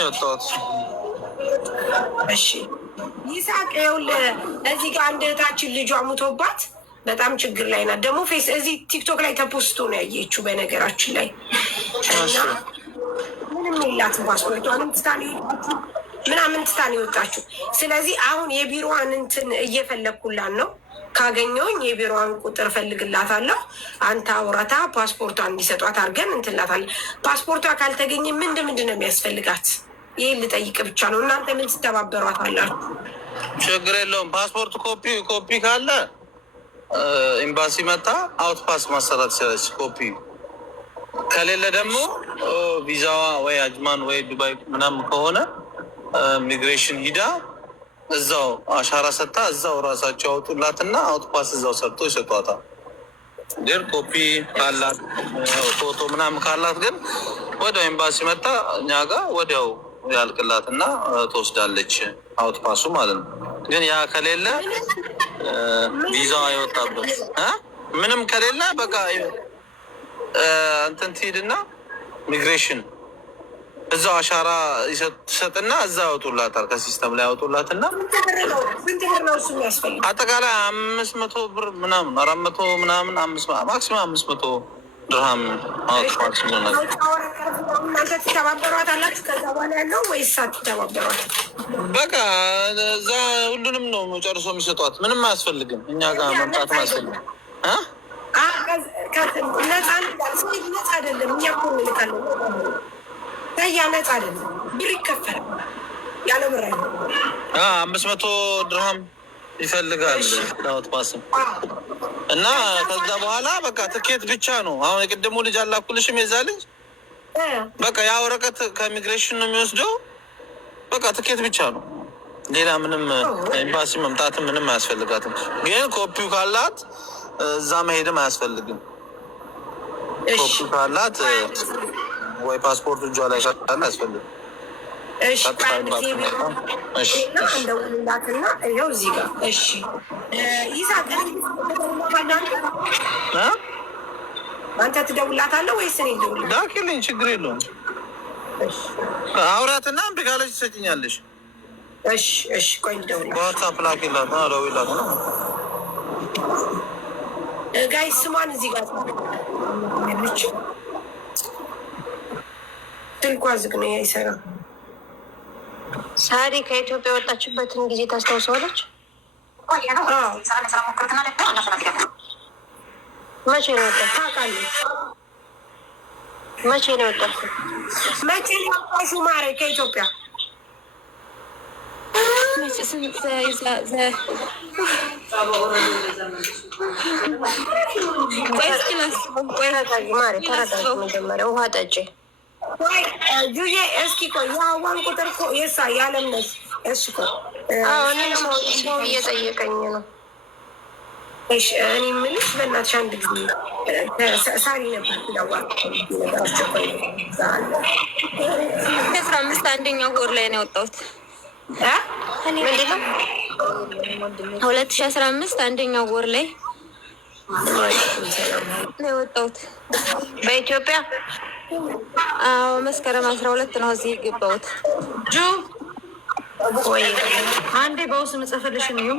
የወጣሁት። እሺ ይሳቅ ይኸውልህ፣ እዚህ ጋር አንድ እህታችን ልጇ ሙቶባት በጣም ችግር ላይ ናት። ደግሞ ፌስ እዚህ ቲክቶክ ላይ ተፖስቶ ነው ያየችው። በነገራችን ላይ ምንም የላትም ፓስፖርቷንም ትታን ምናምን ትታን የወጣችው። ስለዚህ አሁን የቢሮዋን እንትን እየፈለግኩላን ነው። ካገኘውኝ የቢሮዋን ቁጥር ፈልግላታለሁ። አንተ አውራታ ፓስፖርቷ እንዲሰጧት አድርገን እንትላታለን። ፓስፖርቷ ካልተገኘ ምንድን ነው የሚያስፈልጋት? ይህ ልጠይቅ ብቻ ነው። እናንተ ምን ትተባበሯት አላችሁ? ችግር የለውም። ፓስፖርት ኮፒ ካለ ኤምባሲ መታ አውት ፓስ ማሰራት ይችላለች። ኮፒ ከሌለ ደግሞ ቪዛዋ ወይ አጅማን ወይ ዱባይ ምናምን ከሆነ ኢሚግሬሽን ሂዳ እዛው አሻራ ሰጥታ እዛው ራሳቸው ያወጡላትና አውት ፓስ እዛው ሰርቶ ይሰጧታል። ግን ኮፒ ካላት ፎቶ ምናምን ካላት ግን ወዲያው ኤምባሲ መታ እኛ ጋር ወዲያው ያልቅላትና ትወስዳለች አውት ፓሱ ማለት ነው። ግን ያ ከሌለ ቪዛዋ የወጣበት ምንም ከሌለ በቃ እንትን ትሄድና ኢሚግሬሽን እዛው አሻራ ይሰጥና እዛ ያወጡላታል። ከሲስተም ላይ ያወጡላትና አጠቃላይ 500 ብር ምናምን 400 ምናምን ማክሲማም 500 ድርሃም ማክሲማም ነው። እናንተ ትተባበሯት አላችሁ ከዛ በኋላ ያለው ወይስ አትተባበሯት? በቃ እዛ ሁሉንም ነው ጨርሶ የሚሰጧት። ምንም አያስፈልግም። እኛ ጋር መምጣት አያስፈልግም። ነፃ አይደለም። እኛ እኮ እንልካለን። ያ ነፃ አይደለም። ብር ይከፈላል። ያለ ብር 500 ድርሃም ይፈልጋል ዳውት ፓስም እና ከዛ በኋላ በቃ ትኬት ብቻ ነው። አሁን የቅድሙ ልጅ አላኩልሽም። የዛ ልጅ በቃ ያ ወረቀት ከኢሚግሬሽን ነው የሚወስደው። በቃ ትኬት ብቻ ነው። ሌላ ምንም ኤምባሲ መምጣትም ምንም አያስፈልጋትም። ግን ኮፒው ካላት እዛ መሄድም አያስፈልግም። ኮፒው ካላት ወይ ፓስፖርት እጇ ላይ ካለ አያስፈልግም። እሺ እንደውላትና ይኸው እዚህ ጋር እሺ ይሳቅ አንተ ትደውላታለህ ወይስ እኔ ልደውል? ዳኪልኝ፣ ችግር የለውም። አውራትና እምቢ ካለች ትሰጪኛለሽ። እሺ ቆይ ልደውል። በዋትሳፕ ላኪላት ነው ደውላት ነው ጋይ ስሟን እዚህ ጋር ልች ስልኳ ዝግ ነው አይሰራም። ሳሪ ከኢትዮጵያ የወጣችበትን ጊዜ ታስታውሰዋለች? መቼ ነው የወጣችው? ታውቃለች? መቼ ነው የወጣችው? መቼ ነው የወጣሽው ማሬ ከኢትዮጵያ? መጀመሪያ ውሃ ጠጪ ጁዬ። እስኪ ቆይ የሀዋን ቁጥር እኮ የሳ ያለምነሽ እሺ እኮ ሰው እየጠየቀኝ ነው። እሺ እኔ የምልሽ በእናትሽ አንድ ጊዜ ሳሪ ነበር ነገራቸው 15 አንደኛው ወር ላይ ነው የወጣሁት። ምንድነው 2015 አንደኛው ወር ላይ ነው የወጣሁት በኢትዮጵያ። አዎ መስከረም 12 ነው እዚህ የገባሁት። ጁ ወይ አንዴ በውስጥ መጽፈልሽ ነው